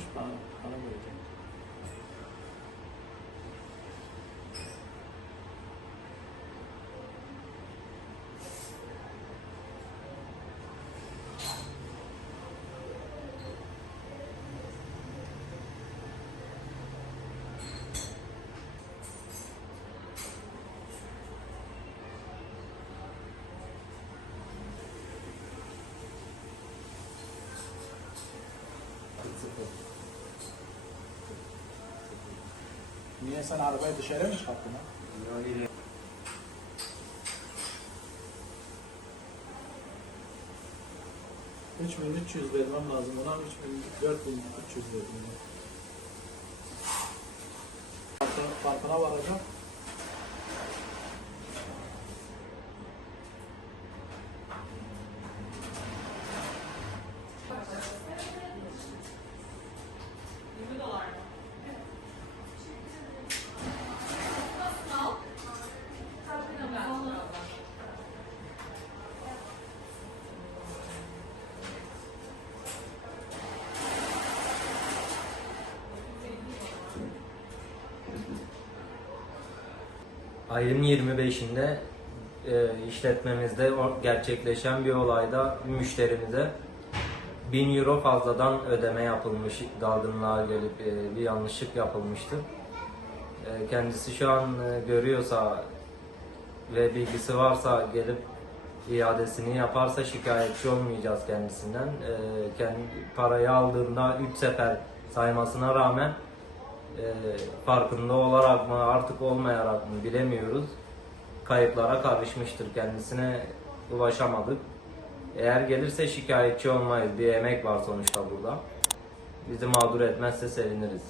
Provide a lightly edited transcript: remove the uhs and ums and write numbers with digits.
olmuş, bana verecek. Niye sen arabayı dışarı mı çıkarttın ha? Yani 3300 vermem lazım ona, 4300 verdim. Farkına varacağım. ayın 25'inde işletmemizde gerçekleşen bir olayda müşterimize 1000 euro fazladan ödeme yapılmış, dalgınlığa gelip bir yanlışlık yapılmıştı. Kendisi şu an görüyorsa ve bilgisi varsa gelip iadesini yaparsa şikayetçi olmayacağız kendisinden. Parayı aldığında 3 sefer saymasına rağmen farkında olarak mı artık olmayarak mı bilemiyoruz. Kayıplara karışmıştır, kendisine ulaşamadık. Eğer gelirse şikayetçi olmayız. Bir emek var sonuçta burada. Bizi mağdur etmezse seviniriz.